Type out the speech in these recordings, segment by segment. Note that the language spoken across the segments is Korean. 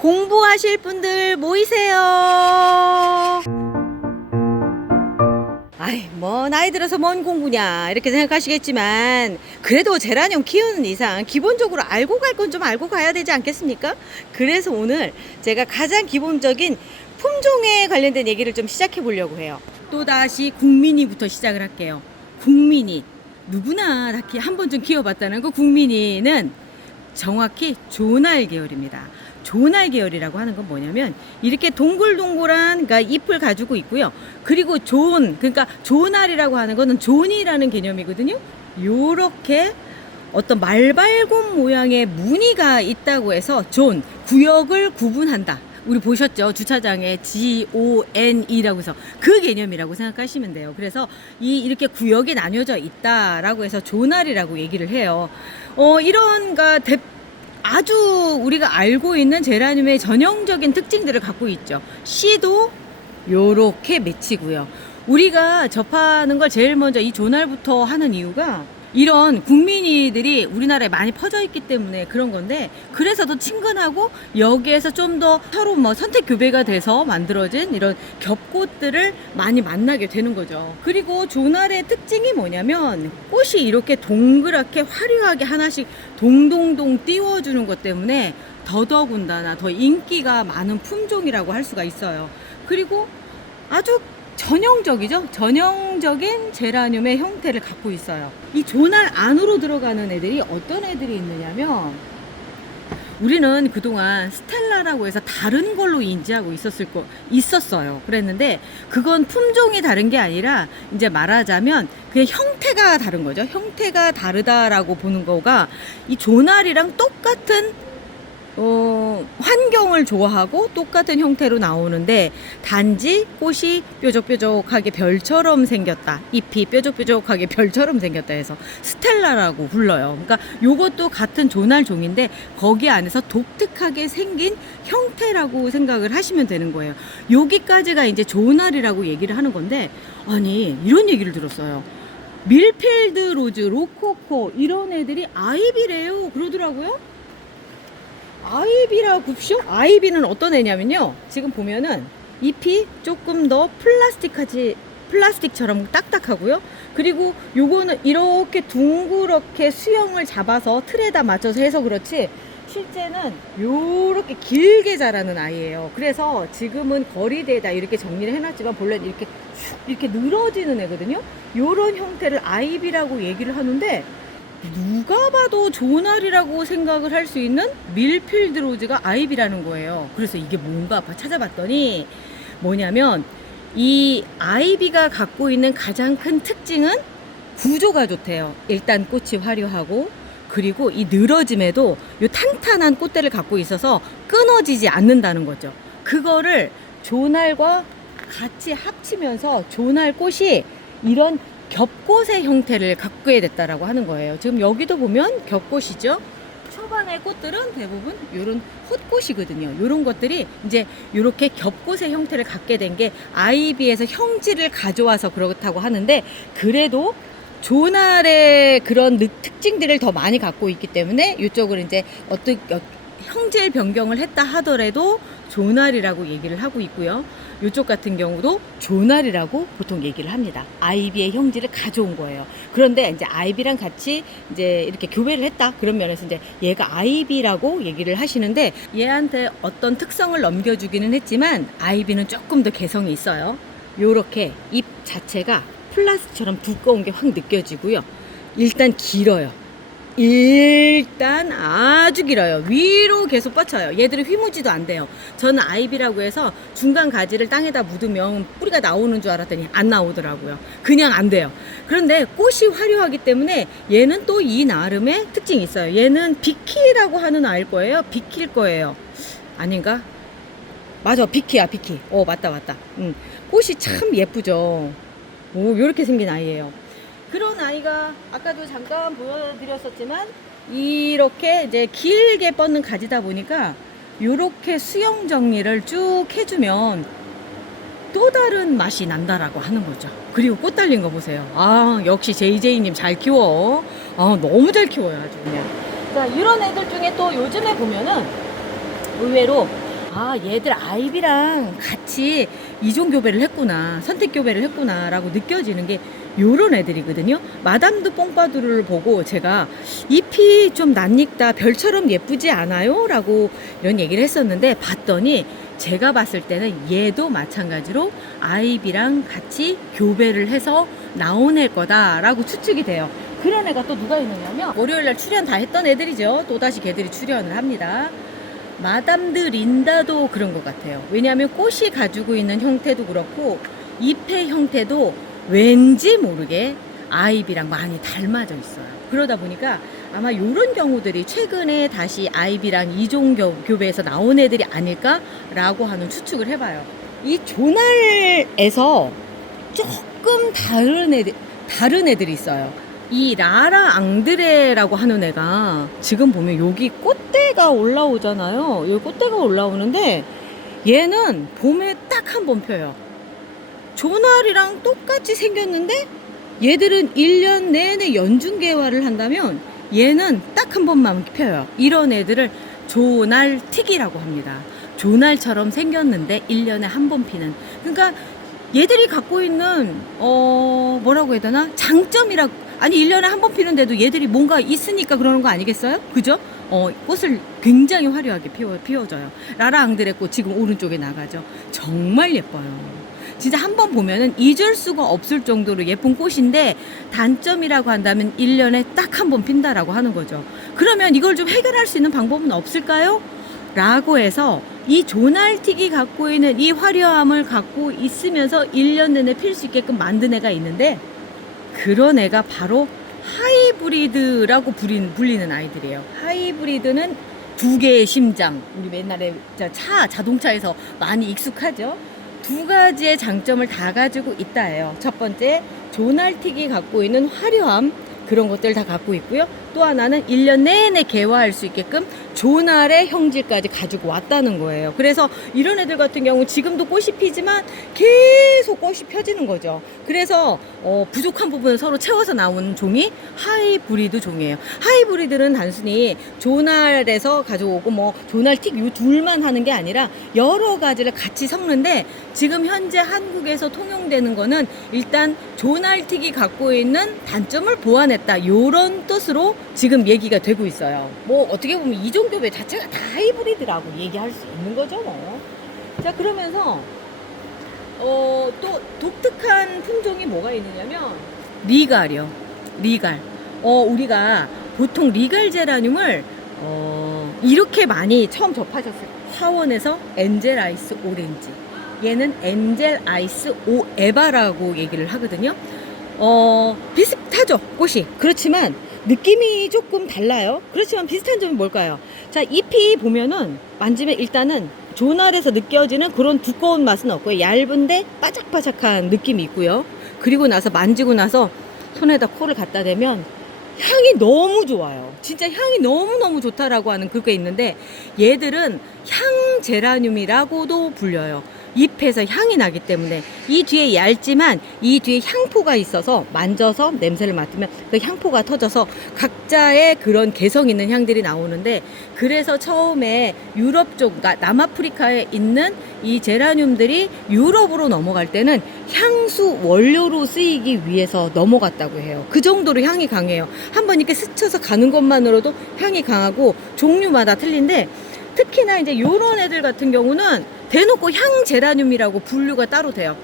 공부하실 분들 모이세요. 아이, 뭐 나이 들어서 뭔 공부냐 이렇게 생각하시겠지만, 그래도 제라늄 키우는 이상 기본적으로 알고 갈 건 좀 알고 가야 되지 않겠습니까? 그래서 오늘 제가 가장 기본적인 품종에 관련된 얘기를 좀 시작해 보려고 해요. 또다시 국민이부터 시작을 할게요. 국민이 누구나 다 한 번쯤 키워봤다는 그 국민이는 정확히 조날 계열입니다. 조날 계열이라고 하는 건 뭐냐면 이렇게 동글동글한 그러니까 잎을 가지고 있고요. 그리고 그러니까 조날이라고 하는 거는 존이라는 개념이거든요. 요렇게 어떤 말발굽 모양의 무늬가 있다고 해서 존, 구역을 구분한다. 우리 보셨죠? 주차장에 GON이라고 해서 그 개념이라고 생각하시면 돼요. 그래서 이렇게 구역이 나뉘어져 있다라고 해서 조날이라고 얘기를 해요. 이런 아주 우리가 알고 있는 제라늄의 전형적인 특징들을 갖고 있죠. 씨도 요렇게 맺히고요. 우리가 접하는 걸 제일 먼저 이 조날부터 하는 이유가 이런 국민이들이 우리나라에 많이 퍼져 있기 때문에 그런 건데, 그래서 더 친근하고 여기에서 좀 더 서로 선택 교배가 돼서 만들어진 이런 겹꽃들을 많이 만나게 되는 거죠. 그리고 조날의 특징이 뭐냐면 꽃이 이렇게 동그랗게 화려하게 하나씩 동동동 띄워주는 것 때문에 더더군다나 더 인기가 많은 품종이라고 할 수가 있어요. 그리고 아주 전형적이죠. 전형적인 제라늄의 형태를 갖고 있어요. 이 조날 안으로 들어가는 애들이 어떤 애들이 있느냐면, 우리는 그동안 스텔라라고 해서 다른 걸로 인지하고 있었어요. 그랬는데 그건 품종이 다른 게 아니라 이제 말하자면 그냥 형태가 다른 거죠. 형태가 다르다라고 보는 거가 이 조날이랑 똑같은 환경을 좋아하고 똑같은 형태로 나오는데, 단지 꽃이 뾰족뾰족하게 별처럼 생겼다, 잎이 뾰족뾰족하게 별처럼 생겼다 해서 스텔라라고 불러요. 그러니까 요것도 같은 조날 종인데 거기 안에서 독특하게 생긴 형태라고 생각을 하시면 되는 거예요. 여기까지가 이제 조날이라고 얘기를 하는 건데, 아니 이런 얘기를 들었어요. 밀필드 로즈, 로코코 이런 애들이 아이비래요 그러더라고요. 아이비라 굽쇼? 아이비는 어떤 애냐면요, 지금 보면은 잎이 조금 더 플라스틱처럼 딱딱하고요. 그리고 요거는 이렇게 둥그렇게 수영을 잡아서 틀에다 맞춰서 해서 그렇지 실제는 요렇게 길게 자라는 아이예요. 그래서 지금은 거리대에다 이렇게 정리를 해놨지만 본래는 이렇게 늘어지는 애거든요. 요런 형태를 아이비라고 얘기를 하는데, 누가 봐도 조날이라고 생각을 할 수 있는 밀필드 로즈가 아이비라는 거예요. 그래서 이게 뭔가 찾아봤더니 뭐냐면, 이 아이비가 갖고 있는 가장 큰 특징은 구조가 좋대요. 일단 꽃이 화려하고, 그리고 이 늘어짐에도 요 탄탄한 꽃대를 갖고 있어서 끊어지지 않는다는 거죠. 그거를 조날과 같이 합치면서 조날 꽃이 이런 겹꽃의 형태를 갖게 됐다라고 하는 거예요. 지금 여기도 보면 겹꽃이죠. 초반의 꽃들은 대부분 이런 헛꽃이거든요. 이런 것들이 이제 이렇게 겹꽃의 형태를 갖게 된 게 아이비에서 형질을 가져와서 그렇다고 하는데, 그래도 조날의 그런 특징들을 더 많이 갖고 있기 때문에 이쪽을 이제 어떤 형질 변경을 했다 하더라도 조날이라고 얘기를 하고 있고요. 이쪽 같은 경우도 조날이라고 보통 얘기를 합니다. 아이비의 형질을 가져온 거예요. 그런데 이제 아이비랑 같이 이제 이렇게 교배를 했다, 그런 면에서 이제 얘가 아이비라고 얘기를 하시는데, 얘한테 어떤 특성을 넘겨주기는 했지만 아이비는 조금 더 개성이 있어요. 요렇게 잎 자체가 플라스틱처럼 두꺼운 게 확 느껴지고요. 일단 길어요. 일단 아주 길어요. 위로 계속 뻗쳐요. 얘들은 휘무지도 안 돼요. 저는 아이비라고 해서 중간 가지를 땅에다 묻으면 뿌리가 나오는 줄 알았더니 안 나오더라고요. 그냥 안 돼요. 그런데 꽃이 화려하기 때문에 얘는 또 이 나름의 특징이 있어요. 얘는 비키라고 하는 아이일 거예요. 비키일 거예요. 아닌가? 맞아, 비키야, 비키. 맞다. 꽃이 참 예쁘죠. 요렇게 생긴 아이예요. 그런 아이가 아까도 잠깐 보여드렸었지만, 이렇게 이제 길게 뻗는 가지다 보니까 요렇게 수영 정리를 쭉 해주면 또 다른 맛이 난다라고 하는 거죠. 그리고 꽃 달린 거 보세요. 역시 JJ님 잘 키워. 너무 잘 키워요, 아주 그냥. 자, 이런 애들 중에 또 요즘에 보면은 의외로 아, 얘들 아이비랑 같이 이종 교배를 했구나, 선택 교배를 했구나 라고 느껴지는 게 요런 애들이거든요. 마담드 뽕바두를 보고 제가 잎이 좀 낯익다, 별처럼 예쁘지 않아요? 라고 이런 얘기를 했었는데, 봤더니 제가 봤을 때는 얘도 마찬가지로 아이비랑 같이 교배를 해서 나온 애 거다라고 추측이 돼요. 그런 애가 또 누가 있느냐면, 월요일날 출연 다 했던 애들이죠. 또다시 걔들이 출연을 합니다. 마담드 린다도 그런 것 같아요. 왜냐하면 꽃이 가지고 있는 형태도 그렇고 잎의 형태도 왠지 모르게 아이비랑 많이 닮아져 있어요. 그러다 보니까 아마 이런 경우들이 최근에 다시 아이비랑 이종 교배에서 나온 애들이 아닐까라고 하는 추측을 해봐요. 이 조날에서 조금 다른 애들이 있어요. 이 라라 앙드레라고 하는 애가 지금 보면 여기 꽃대가 올라오잖아요. 여기 꽃대가 올라오는데 얘는 봄에 딱 한 번 펴요. 조날이랑 똑같이 생겼는데 얘들은 1년 내내 연중 개화를 한다면 얘는 딱 한 번만 펴요. 이런 애들을 조날틱이라고 합니다. 조날처럼 생겼는데 1년에 한 번 피는. 그러니까 얘들이 갖고 있는 뭐라고 해야 되나? 장점이라고. 아니 1년에 한 번 피는데도 얘들이 뭔가 있으니까 그러는 거 아니겠어요? 그죠? 꽃을 굉장히 화려하게 피워줘요. 라라 앙드레 꽃 지금 오른쪽에 나가죠. 정말 예뻐요. 진짜 한 번 보면은 잊을 수가 없을 정도로 예쁜 꽃인데, 단점이라고 한다면 1년에 딱 한 번 핀다라고 하는 거죠. 그러면 이걸 좀 해결할 수 있는 방법은 없을까요? 라고 해서 이 조날틱이 갖고 있는 이 화려함을 갖고 있으면서 1년 내내 필 수 있게끔 만든 애가 있는데, 그런 애가 바로 하이브리드라고 불리는 아이들이에요. 하이브리드는 두 개의 심장, 우리 옛날에 자동차에서 많이 익숙하죠. 두 가지의 장점을 다 가지고 있다 해요. 첫 번째, 조날틱이 갖고 있는 화려함, 그런 것들 다 갖고 있고요. 또 하나는 1년 내내 개화할 수 있게끔 조날의 형질까지 가지고 왔다는 거예요. 그래서 이런 애들 같은 경우 지금도 꽃이 피지만 계속 꽃이 펴지는 거죠. 그래서 부족한 부분을 서로 채워서 나오는 종이 하이브리드 종이에요. 하이브리드는 단순히 조날에서 가져오고 뭐 조날틱 이 둘만 하는 게 아니라 여러 가지를 같이 섞는데, 지금 현재 한국에서 통용되는 거는 일단 조날틱이 갖고 있는 단점을 보완했다, 요런 뜻으로 지금 얘기가 되고 있어요. 뭐 어떻게 보면 이종교배 자체가 다 하이브리드라고 얘기할 수 있는 거죠 뭐. 자, 그러면서 또 독특한 품종이 뭐가 있느냐면 리갈이요. 리갈. 우리가 보통 리갈 제라늄을 이렇게 많이 처음 접하셨어요. 화원에서 엔젤 아이스 오렌지, 얘는 엔젤 아이스 오 에바라고 얘기를 하거든요. 비슷하죠, 꽃이. 그렇지만 느낌이 조금 달라요. 그렇지만 비슷한 점이 뭘까요? 자, 잎이 보면은 만지면 일단은 조날에서 느껴지는 그런 두꺼운 맛은 없고요. 얇은데 바삭바삭한 느낌이 있고요. 그리고 나서 만지고 나서 손에다 코를 갖다 대면 향이 너무 좋아요. 진짜 향이 너무너무 좋다라고 하는 그게 있는데, 얘들은 향 제라늄이라고도 불려요. 잎에서 향이 나기 때문에. 이 뒤에 얇지만 이 뒤에 향포가 있어서 만져서 냄새를 맡으면 그 향포가 터져서 각자의 그런 개성 있는 향들이 나오는데, 그래서 처음에 유럽 쪽, 그러니까 남아프리카에 있는 이 제라늄들이 유럽으로 넘어갈 때는 향수 원료로 쓰이기 위해서 넘어갔다고 해요. 그 정도로 향이 강해요. 한번 이렇게 스쳐서 가는 것만으로도 향이 강하고 종류마다 틀린데, 특히나 이제 요런 애들 같은 경우는 대놓고 향 제라늄이라고 분류가 따로 돼요.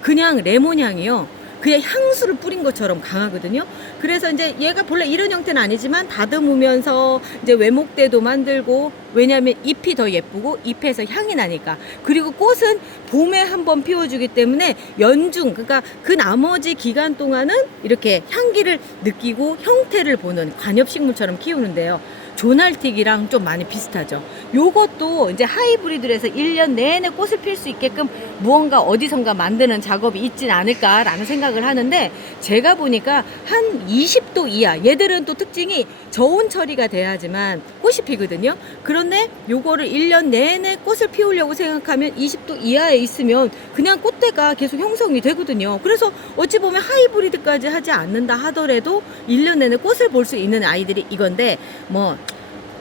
그냥 레몬 향이요. 그냥 향수를 뿌린 것처럼 강하거든요. 그래서 이제 얘가 본래 이런 형태는 아니지만 다듬으면서 이제 외목대도 만들고, 왜냐하면 잎이 더 예쁘고 잎에서 향이 나니까. 그리고 꽃은 봄에 한번 피워주기 때문에 연중, 그러니까 그 나머지 기간 동안은 이렇게 향기를 느끼고 형태를 보는 관엽식물처럼 키우는데요. 조날틱이랑 좀 많이 비슷하죠. 요것도 이제 하이브리드에서 1년 내내 꽃을 필 수 있게끔 무언가 어디선가 만드는 작업이 있진 않을까라는 생각을 하는데, 제가 보니까 한 20도 이하, 얘들은 또 특징이 저온 처리가 돼야지만 꽃이 피거든요. 그런데 요거를 1년 내내 꽃을 피우려고 생각하면 20도 이하에 있으면 그냥 꽃대가 계속 형성이 되거든요. 그래서 어찌 보면 하이브리드까지 하지 않는다 하더라도 1년 내내 꽃을 볼 수 있는 아이들이 이건데, 뭐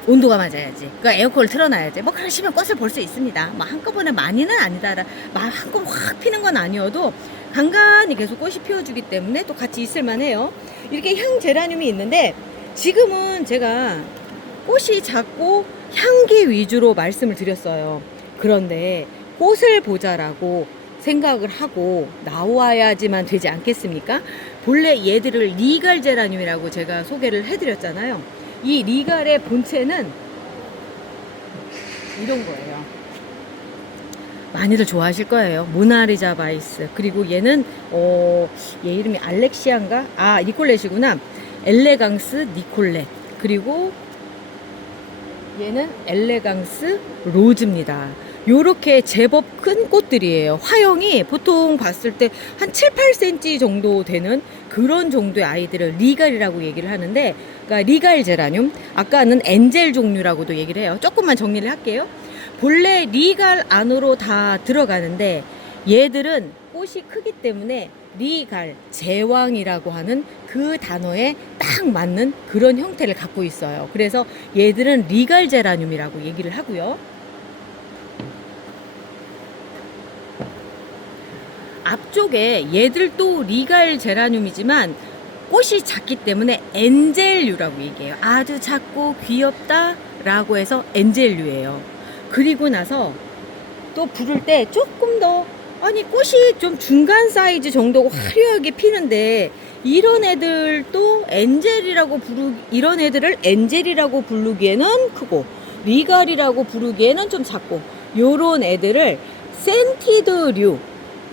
온도가 맞아야지. 그러니까 에어컨을 틀어놔야지. 뭐 그러시면 꽃을 볼 수 있습니다. 뭐 한꺼번에 많이는 아니다. 막 한꺼번에 확 피는 건 아니어도 간간히 계속 꽃이 피어주기 때문에 또 같이 있을만해요. 이렇게 향 제라늄이 있는데 지금은 제가 꽃이 작고 향기 위주로 말씀을 드렸어요. 그런데 꽃을 보자라고 생각을 하고 나와야지만 되지 않겠습니까? 본래 얘들을 리갈 제라늄이라고 제가 소개를 해드렸잖아요. 이 리갈의 본체는 이런 거예요. 많이들 좋아하실 거예요. 모나리자 바이스. 그리고 얘는 얘 이름이 알렉시아인가? 아, 니콜렛이구나. 엘레강스 니콜렛. 그리고 얘는 엘레강스 로즈입니다. 요렇게 제법 큰 꽃들이에요. 화형이 보통 봤을 때 한 7, 8cm 정도 되는 그런 정도의 아이들을 리갈이라고 얘기를 하는데, 그러니까 리갈 제라늄, 아까는 엔젤 종류라고도 얘기를 해요. 조금만 정리를 할게요. 본래 리갈 안으로 다 들어가는데 얘들은 꽃이 크기 때문에 리갈, 제왕이라고 하는 그 단어에 딱 맞는 그런 형태를 갖고 있어요. 그래서 얘들은 리갈 제라늄이라고 얘기를 하고요. 앞쪽에 얘들도 리갈 제라늄이지만 꽃이 작기 때문에 엔젤류라고 얘기해요. 아주 작고 귀엽다 라고 해서 엔젤류예요. 그리고 나서 또 부를 때 조금 더, 아니 꽃이 좀 중간 사이즈 정도고 화려하게 피는데 이런 애들도 이런 애들을 엔젤이라고 부르기에는 크고 리갈이라고 부르기에는 좀 작고, 요런 애들을 센티드류,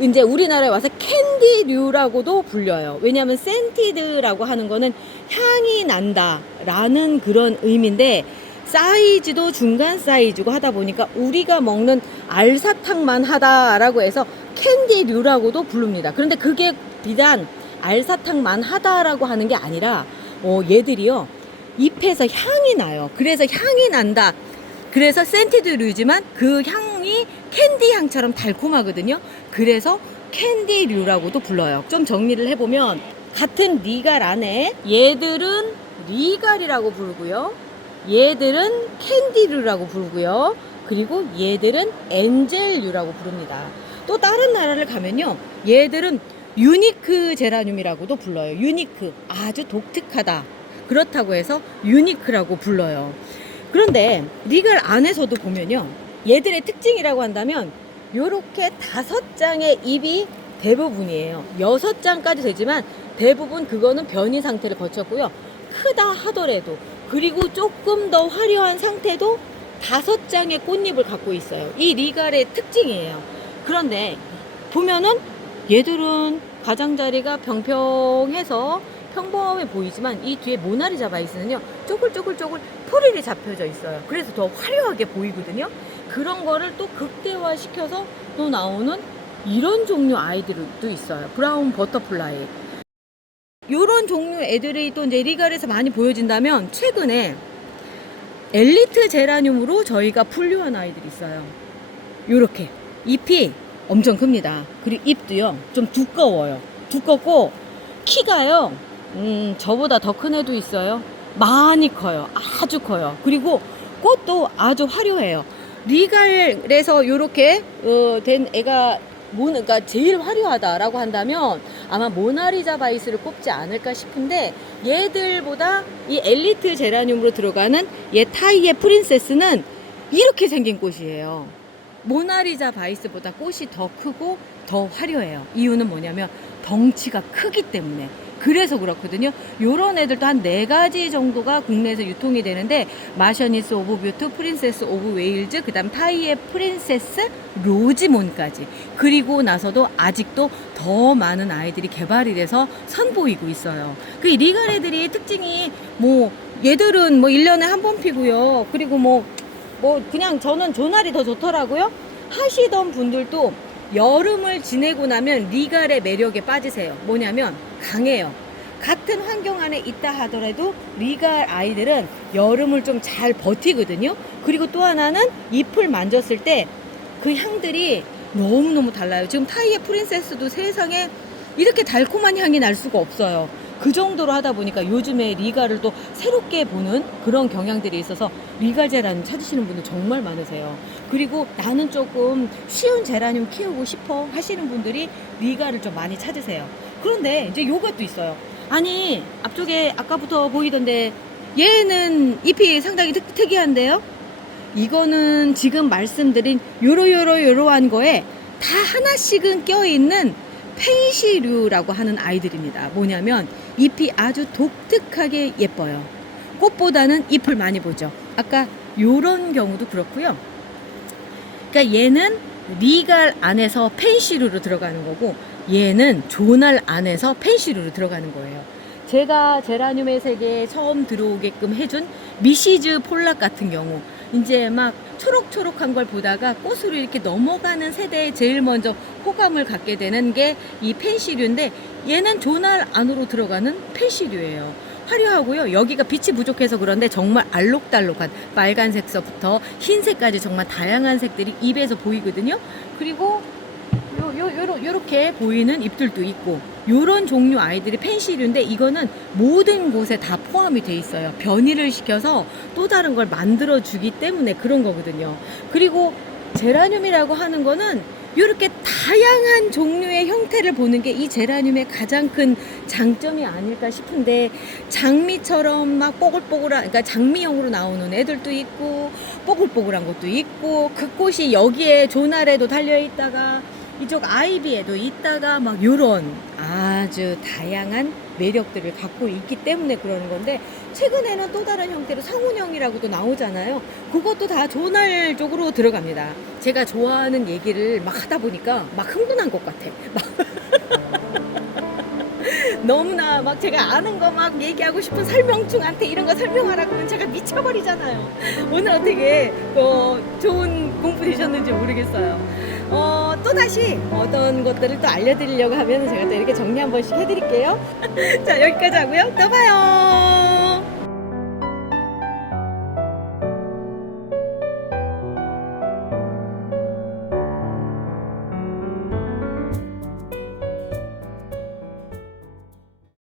이제 우리나라에 와서 캔디류라고도 불려요. 왜냐하면 센티드라고 하는 거는 향이 난다 라는 그런 의미인데, 사이즈도 중간 사이즈고 하다 보니까 우리가 먹는 알사탕만 하다라고 해서 캔디류라고도 부릅니다. 그런데 그게 비단 알사탕만 하다라고 하는 게 아니라 얘들이요, 잎에서 향이 나요. 그래서 향이 난다. 그래서 센티드류지만 그 향이 캔디 향처럼 달콤하거든요. 그래서 캔디류라고도 불러요. 좀 정리를 해보면 같은 리갈 안에 얘들은 리갈이라고 부르고요, 얘들은 캔디류라고 부르고요, 그리고 얘들은 엔젤류라고 부릅니다. 또 다른 나라를 가면요, 얘들은 유니크 제라늄이라고도 불러요. 유니크, 아주 독특하다. 그렇다고 해서 유니크라고 불러요. 그런데 리갈 안에서도 보면요, 얘들의 특징이라고 한다면 요렇게 5장의 잎이 대부분이에요. 6장까지 되지만 대부분 그거는 변이 상태를 거쳤고요. 크다 하더라도, 그리고 조금 더 화려한 상태도 5장의 꽃잎을 갖고 있어요. 이 리갈의 특징이에요. 그런데 보면은 얘들은 가장자리가 평평해서 평범해 보이지만 이 뒤에 모나리자 바이스는요, 쪼글쪼글 포릴이 잡혀져 있어요. 그래서 더 화려하게 보이거든요. 그런 거를 또 극대화 시켜서 또 나오는 이런 종류 아이들도 있어요. 브라운 버터플라이. 요런 종류 애들이 또 이제 리갈에서 많이 보여진다면, 최근에 엘리트 제라늄으로 저희가 분류한 아이들이 있어요. 요렇게 잎이 엄청 큽니다. 그리고 잎도요 좀 두꺼워요. 두껍고 키가요 저보다 더 큰 애도 있어요. 많이 커요. 아주 커요. 그리고 꽃도 아주 화려해요. 리갈에서 요렇게 된 애가 그러니까 제일 화려하다라고 한다면 아마 모나리자 바이스를 꼽지 않을까 싶은데, 얘들보다 이 엘리트 제라늄으로 들어가는 얘 타이의 프린세스는 이렇게 생긴 꽃이에요. 모나리자 바이스보다 꽃이 더 크고 더 화려해요. 이유는 뭐냐면 덩치가 크기 때문에. 그래서 그렇거든요. 요런 애들도 한 4가지 정도가 국내에서 유통이 되는데, 마셔니스 오브 뷰트, 프린세스 오브 웨일즈, 그 다음 타이의 프린세스, 로지몬까지. 그리고 나서도 아직도 더 많은 아이들이 개발이 돼서 선보이고 있어요. 그 리갈 애들이 특징이 얘들은 1년에 한 번 피고요. 그리고 그냥 저는 조날이 더 좋더라고요. 하시던 분들도 여름을 지내고 나면 리갈의 매력에 빠지세요. 뭐냐면 강해요. 같은 환경 안에 있다 하더라도 리갈 아이들은 여름을 좀 잘 버티거든요. 그리고 또 하나는 잎을 만졌을 때 그 향들이 너무너무 달라요. 지금 타이의 프린세스도 세상에 이렇게 달콤한 향이 날 수가 없어요. 그 정도로 하다 보니까 요즘에 리갈을 또 새롭게 보는 그런 경향들이 있어서 리갈 제라늄 찾으시는 분들 정말 많으세요. 그리고 나는 조금 쉬운 제라늄 키우고 싶어 하시는 분들이 리갈을 좀 많이 찾으세요. 그런데 이제 요것도 있어요. 아니, 앞쪽에 아까부터 보이던데 얘는 잎이 상당히 특이한데요? 이거는 지금 말씀드린 요러한 거에 다 하나씩은 껴있는 펜시류라고 하는 아이들입니다. 뭐냐면 잎이 아주 독특하게 예뻐요. 꽃보다는 잎을 많이 보죠. 아까 요런 경우도 그렇고요. 그러니까 얘는 리갈 안에서 펜시류로 들어가는 거고, 얘는 조날 안에서 펜시류로 들어가는 거예요. 제가 제라늄의 세계에 처음 들어오게끔 해준 미시즈 폴락 같은 경우, 이제 막 초록초록한 걸 보다가 꽃으로 이렇게 넘어가는 세대에 제일 먼저 호감을 갖게 되는 게 이 펜시류인데, 얘는 조날 안으로 들어가는 펜시류예요. 화려하고요. 여기가 빛이 부족해서 그런데 정말 알록달록한 빨간색서부터 흰색까지 정말 다양한 색들이 잎에서 보이거든요. 그리고 요렇게 보이는 잎들도 있고, 요런 종류 아이들이 펜시류인데 이거는 모든 곳에 다 포함이 돼 있어요. 변이를 시켜서 또 다른 걸 만들어 주기 때문에 그런 거거든요. 그리고 제라늄이라고 하는 거는 이렇게 다양한 종류의 형태를 보는 게 이 제라늄의 가장 큰 장점이 아닐까 싶은데, 장미처럼 막 뽀글뽀글한, 그러니까 장미형으로 나오는 애들도 있고 뽀글뽀글한 것도 있고, 그 꽃이 여기에 조날에도 달려 있다가 이쪽 아이비에도 있다가 막 요런 아주 다양한 매력들을 갖고 있기 때문에 그러는 건데, 최근에는 또 다른 형태로 상운형이라고도 나오잖아요. 그것도 다 조날 쪽으로 들어갑니다. 제가 좋아하는 얘기를 막 하다 보니까 막 흥분한 것 같아. 너무나 막 제가 아는 거 막 얘기하고 싶은 설명충한테 이런 거 설명하라 그러면 제가 미쳐버리잖아요. 오늘 어떻게 좋은 공부 되셨는지 모르겠어요. 또다시 어떤 것들을 또 알려드리려고 하면 제가 또 이렇게 정리 한 번씩 해드릴게요. 자, 여기까지 하고요. 또 봐요.